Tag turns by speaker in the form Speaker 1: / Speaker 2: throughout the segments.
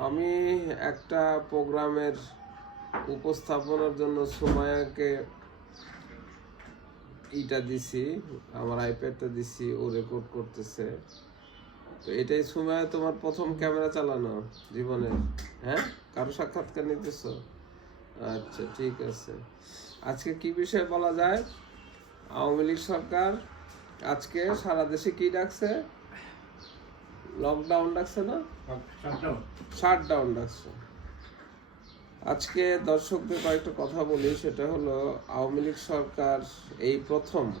Speaker 1: আমি একটা প্রোগ্রামের উপস্থাপনার জন্য সুমায়াকে ইটা দিছি, আমার আইপ্যাডটা দিছি, ও রেকর্ড করতেছে। তো এটাই সুমায়া তোমার প্রথম ক্যামেরা চালানো জীবনে হ্যাঁ? কারও সাক্ষাৎকার নিতেছ? আচ্ছা ঠিক আছে। আজকে কি বিষয়ে বলা যায়? আওয়ামী লীগ সরকার আজকে সারা দেশে কি ডাকছে? লকডাউন ডাকছে না? শাটডাউন ডাকছে আজকে দর্শকদের কয়েকটা কথা বলি সেটা হলো আওয়ামী লীগ সরকার এই প্রথম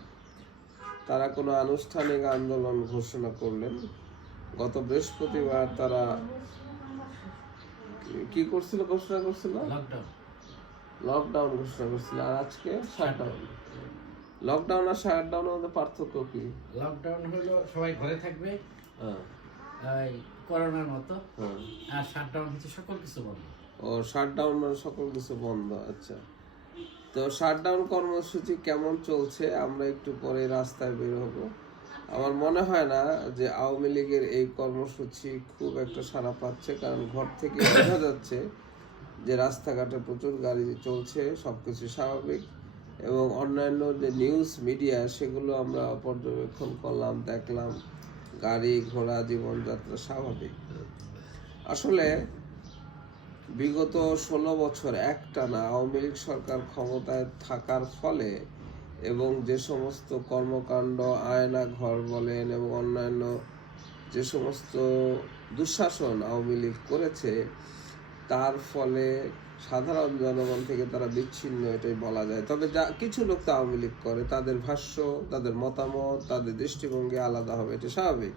Speaker 1: তারা কোনো আনুষ্ঠানিক আন্দোলন ঘোষণা করলেন। গত বৃহস্পতিবার তারা কি- করছিল ঘোষণা করছিল?
Speaker 2: লকডাউন
Speaker 1: লকডাউন ঘোষণা করছিল আর আজকে শাটডাউন লকডাউন আর শাটডাউনের মধ্যে পার্থক্য কি?
Speaker 2: লকডাউন হলো সবাই ঘরে থাকবে।
Speaker 1: হ্যাঁ।
Speaker 2: এই করোনার মতো।
Speaker 1: হ্যাঁ।
Speaker 2: আর শাটডাউন হচ্ছে সকল কিছু বন্ধ।
Speaker 1: ও শাটডাউন মানে সকল কিছু বন্ধ আচ্ছা। তো শাটডাউন কর্মসূচি কেমন চলছে? আমরা একটু পরে রাস্তায় বের হব। আমার মনে হয় না যে আওয়ামী লীগের এই কর্মসূচি খুব একটা সাড়া পাচ্ছে কারণ ঘর থেকে বোঝা যাচ্ছে যে রাস্তাঘাটে প্রচুর গাড়ি চলছে সবকিছু স্বাভাবিক। এবং অন্যান্য যে নিউজ মিডিয়া সেগুলো আমরা পর্যবেক্ষণ করলাম দেখলাম। গাড়ি, ঘোড়া, জীবনযাত্রা স্বাভাবিক। আসলে বিগত ষোলো বছর একটানা আওয়ামী লীগ সরকার ক্ষমতায় থাকার ফলে এবং যে সমস্ত কর্মকাণ্ড, আয়না ঘর বলেন এবং অন্যান্য যে সমস্ত দুঃশাসন আওয়ামী লীগ করেছে তার ফলে সাধারণ জনগণ থেকে তারা বিচ্ছিন্ন এটাই বলা যায়। তবে যা, কিছু লোক তো আওয়ামী লীগ করে, তাদের ভাষ্য, তাদের মতামত, তাদের দৃষ্টিভঙ্গি আলাদা হবে, এটা স্বাভাবিক।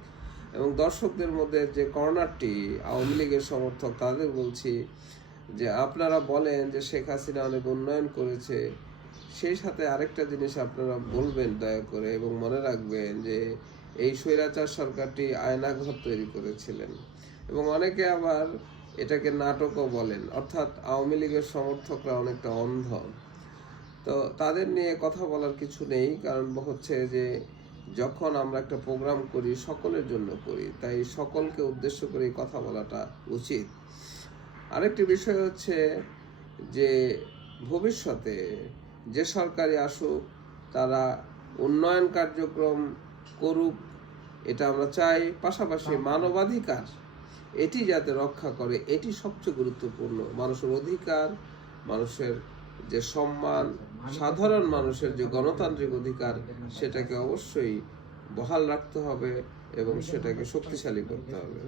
Speaker 1: এবং দর্শকদের মধ্যে যে কর্নারটি আওয়ামী লীগের সমর্থক, তাদের বলছি যে আপনারা বলেন যে শেখ হাসিনা অনেক উন্নয়ন করেছে, সেই সাথে আরেকটা জিনিস আপনারা বলবেন দয়া করে এবং মনে রাখবেন যে এই স্বৈরাচার সরকারটি আয়নাঘর তৈরি করেছিলেন। এবং অনেকে আবার এটাকে নাটকও বলেন। অর্থাৎ আওয়ামী লীগের সমর্থকরা অনেকটা অন্ধ। তো তাদের নিয়ে কথা বলার কিছু নেই কারণ হচ্ছে যে যখন আমরা একটা প্রোগ্রাম করি সকলের জন্য করি তাই সকলকে উদ্দেশ্য করে কথা বলাটা উচিত। আরেকটি বিষয় হচ্ছে যে ভবিষ্যতে যে সরকারি আসুক তারা উন্নয়ন কার্যক্রম করুক এটা আমরা চাই। পাশাপাশি মানবাধিকার এটি যাতে রক্ষা করে, এটি সবচেয়ে গুরুত্বপূর্ণ। মানুষের অধিকার, মানুষের যে সম্মান, সাধারণ মানুষের যে গণতান্ত্রিক অধিকার, সেটাকে অবশ্যই বহাল রাখতে হবে এবং সেটাকে শক্তিশালী করতে হবে।